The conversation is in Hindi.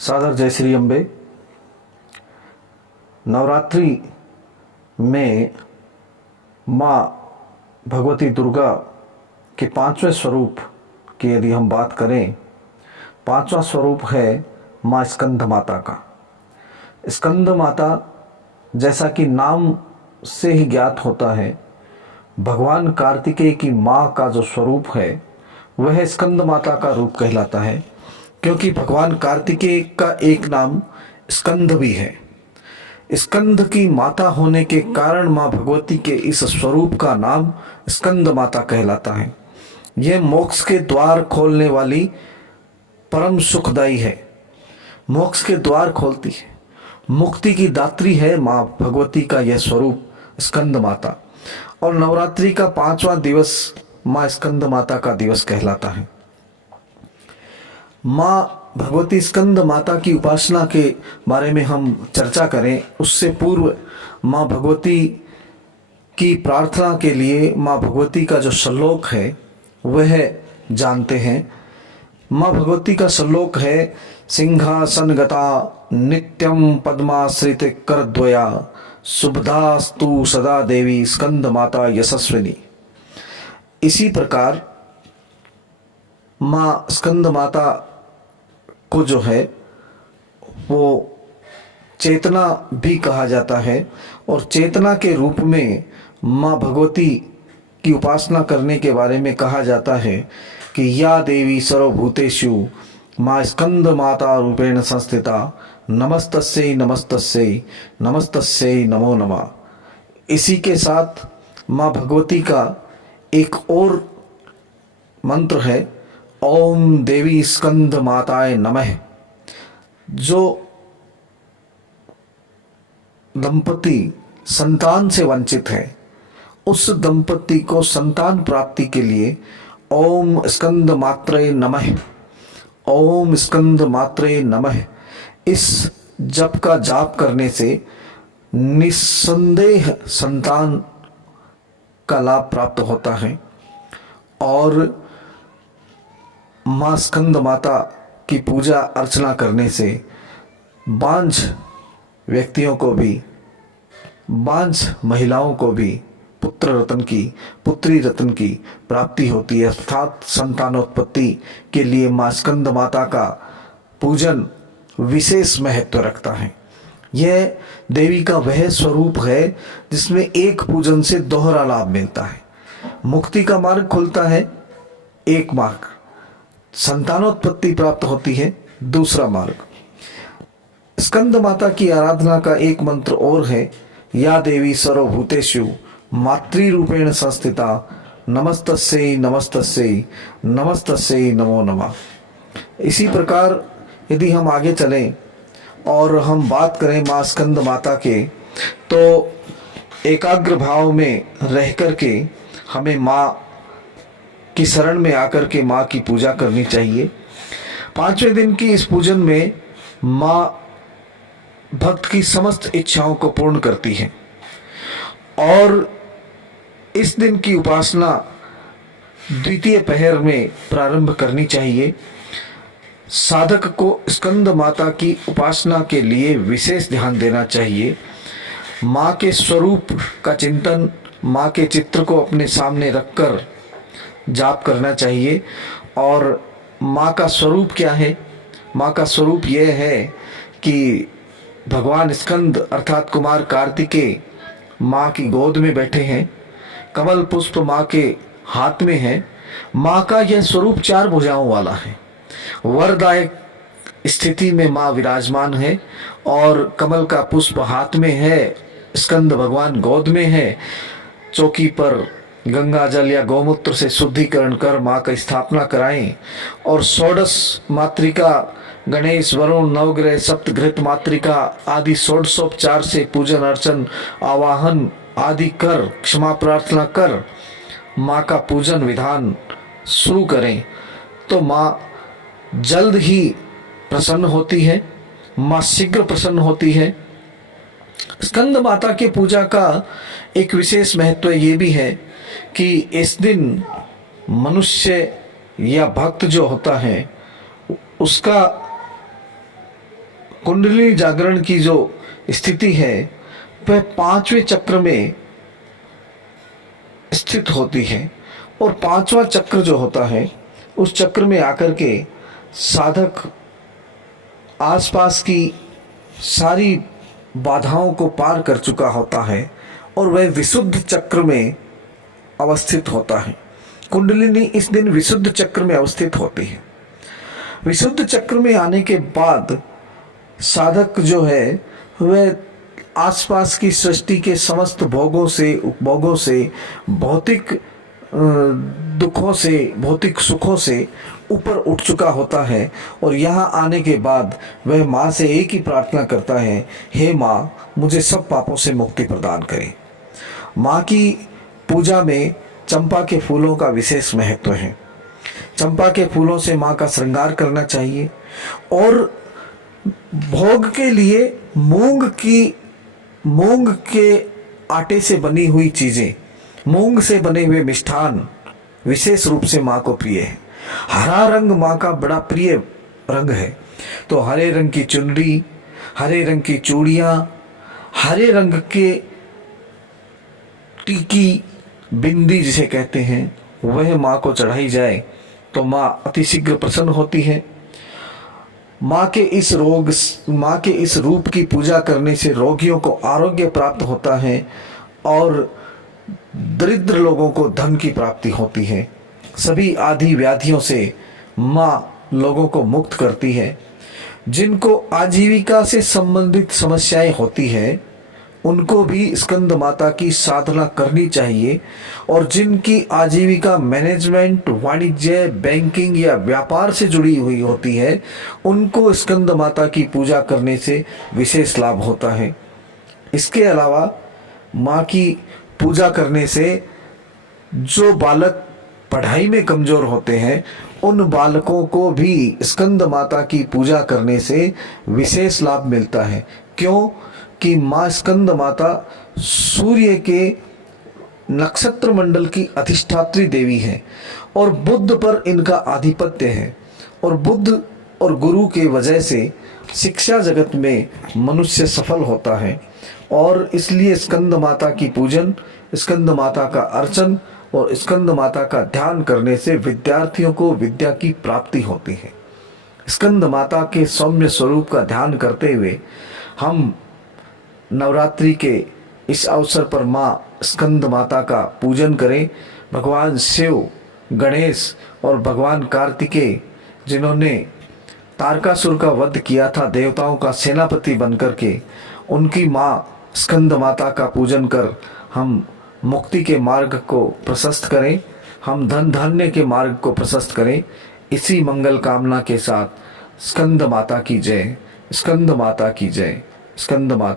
सादर जय श्री अम्बे। नवरात्रि में माँ भगवती दुर्गा के पांचवें स्वरूप की यदि हम बात करें, पांचवा स्वरूप है माँ स्कंद माता का। स्कंद माता जैसा कि नाम से ही ज्ञात होता है, भगवान कार्तिकेय की माँ का जो स्वरूप है वह स्कंद माता का रूप कहलाता है, क्योंकि भगवान कार्तिकेय का एक नाम स्कंद भी है। स्कंद की माता होने के कारण माँ भगवती के इस स्वरूप का नाम स्कंद माता कहलाता है। यह मोक्ष के द्वार खोलने वाली परम सुखदाई है, मोक्ष के द्वार खोलती है, मुक्ति की दात्री है माँ भगवती का यह स्वरूप स्कंद माता। और नवरात्रि का पांचवा दिवस माँ स्कंद माता का दिवस कहलाता है। माँ भगवती स्कंद माता की उपासना के बारे में हम चर्चा करें, उससे पूर्व माँ भगवती की प्रार्थना के लिए माँ भगवती का जो श्लोक है वह जानते हैं। माँ भगवती का श्लोक है, सिंहासनगता नित्यम पद्माश्रित करद्वया शुभदास्तु सदा देवी स्कंद माता यशस्विनी। इसी प्रकार माँ स्कंद माता को जो है वो चेतना भी कहा जाता है, और चेतना के रूप में माँ भगवती की उपासना करने के बारे में कहा जाता है कि या देवी सर्वभूतेषु माँ स्कंद माता रूपेण संस्थिता नमस्तस्यै नमस्तस्यै नमस्तस्यै नमो नमः। इसी के साथ माँ भगवती का एक और मंत्र है, ओम देवी स्कंद माताय नमः। जो दंपति संतान से वंचित है उस दंपति को संतान प्राप्ति के लिए ओम स्कंद मात्रे नमः, ओम स्कंद मात्रे नमः इस जप का जाप करने से निस्संदेह संतान का लाभ प्राप्त होता है। और माँ स्कंद माता की पूजा अर्चना करने से बांझ व्यक्तियों को भी, बांझ महिलाओं को भी पुत्र रत्न की, पुत्री रत्न की प्राप्ति होती है। अर्थात संतानोत्पत्ति के लिए माँ स्कंद माता का पूजन विशेष महत्व रखता है। यह देवी का वह स्वरूप है जिसमें एक पूजन से दोहरा लाभ मिलता है। मुक्ति का मार्ग खुलता है एक मार्ग, संतानोत्पत्ति प्राप्त होती है दूसरा मार्ग। स्कंद माता की आराधना का एक मंत्र और है, या देवी सर्वभूतेषु मातृरूपेण संस्थिता नमस्तस्यै नमस्तस्यै नमस्तस्यै नमो नमः। इसी प्रकार यदि हम आगे चलें और हम बात करें माँ स्कंद माता के, तो एकाग्र भाव में रह करके हमें माँ की शरण में आकर के माँ की पूजा करनी चाहिए। पांचवें दिन की इस पूजन में माँ भक्त की समस्त इच्छाओं को पूर्ण करती है, और इस दिन की उपासना द्वितीय पहर में प्रारंभ करनी चाहिए। साधक को स्कंद माता की उपासना के लिए विशेष ध्यान देना चाहिए। माँ के स्वरूप का चिंतन, माँ के चित्र को अपने सामने रखकर जाप करना चाहिए। और माँ का स्वरूप क्या है? माँ का स्वरूप यह है कि भगवान स्कंद अर्थात कुमार कार्तिकेय माँ की गोद में बैठे हैं, कमल पुष्प माँ के हाथ में है। माँ का यह स्वरूप चार भुजाओं वाला है, वरदायक स्थिति में माँ विराजमान है, और कमल का पुष्प हाथ में है, स्कंद भगवान गोद में है। चौकी पर गंगा जल या गौमूत्र से शुद्धिकरण कर माँ का स्थापना कराएं, और षोडश मातृका गणेश वरुण नवग्रह सप्तघृत मातृका आदि षोडशोपचार से पूजन अर्चन आवाहन आदि कर क्षमा प्रार्थना कर माँ का पूजन विधान शुरू करें, तो माँ जल्द ही प्रसन्न होती है, माँ शीघ्र प्रसन्न होती है। स्कंद माता की पूजा का एक विशेष महत्व ये भी है कि इस दिन मनुष्य या भक्त जो होता है उसका कुंडली जागरण की जो स्थिति है वह 5वें चक्र में स्थित होती है। और 5वां चक्र जो होता है उस चक्र में आकर के साधक आसपास की सारी बाधाओं को पार कर चुका होता है और वह विशुद्ध चक्र में अवस्थित होता है। कुंडलिनी इस दिन विशुद्ध चक्र में अवस्थित होती है। विशुद्ध चक्र में आने के बाद साधक जो है वह आसपास की सृष्टि के समस्त भोगों से उपभोगों से भौतिक दुखों से भौतिक सुखों से ऊपर उठ चुका होता है। और यहाँ आने के बाद वह माँ से एक ही प्रार्थना करता है, हे माँ मुझे सब पापों से मुक्ति प्रदान करें। माँ की पूजा में चंपा के फूलों का विशेष महत्व है। चंपा के फूलों से माँ का श्रृंगार करना चाहिए। और भोग के लिए मूंग के आटे से बनी हुई चीजें, मूंग से बने हुए मिष्ठान विशेष रूप से माँ को प्रिय है। हरा रंग माँ का बड़ा प्रिय रंग है, तो हरे रंग की चुनरी, हरे रंग की चूड़ियाँ, हरे रंग के टीकी बिंदी जिसे कहते हैं वह माँ को चढ़ाई जाए तो माँ अतिशीघ्र प्रसन्न होती है। माँ के इस रूप की पूजा करने से रोगियों को आरोग्य प्राप्त होता है और दरिद्र लोगों को धन की प्राप्ति होती है। सभी आदि व्याधियों से माँ लोगों को मुक्त करती है। जिनको आजीविका से संबंधित समस्याएं होती है उनको भी स्कंद माता की साधना करनी चाहिए। और जिनकी आजीविका मैनेजमेंट, वाणिज्य, बैंकिंग या व्यापार से जुड़ी हुई होती है उनको स्कंद माता की पूजा करने से विशेष लाभ होता है। इसके अलावा माँ की पूजा करने से जो बालक पढ़ाई में कमजोर होते हैं उन बालकों को भी स्कंद माता की पूजा करने से विशेष लाभ मिलता है। क्यों कि माँ स्कंद माता सूर्य के नक्षत्र मंडल की अधिष्ठात्री देवी है और बुध पर इनका आधिपत्य है। और बुध और गुरु के वजह से शिक्षा जगत में मनुष्य सफल होता है। और इसलिए स्कंद माता की पूजन, स्कंद माता का अर्चन और स्कंद माता का ध्यान करने से विद्यार्थियों को विद्या की प्राप्ति होती है। स्कंद माता के सौम्य स्वरूप का ध्यान करते हुए हम नवरात्रि के इस अवसर पर माँ स्कंद माता का पूजन करें। भगवान शिव, गणेश और भगवान कार्तिकेय जिन्होंने तारकासुर का वध किया था देवताओं का सेनापति बनकर के, उनकी माँ स्कंद माता का पूजन कर हम मुक्ति के मार्ग को प्रशस्त करें, हम धन धान्य के मार्ग को प्रशस्त करें। इसी मंगल कामना के साथ स्कंद माता की जय, स्कंद माता की जय, स्कंद माता।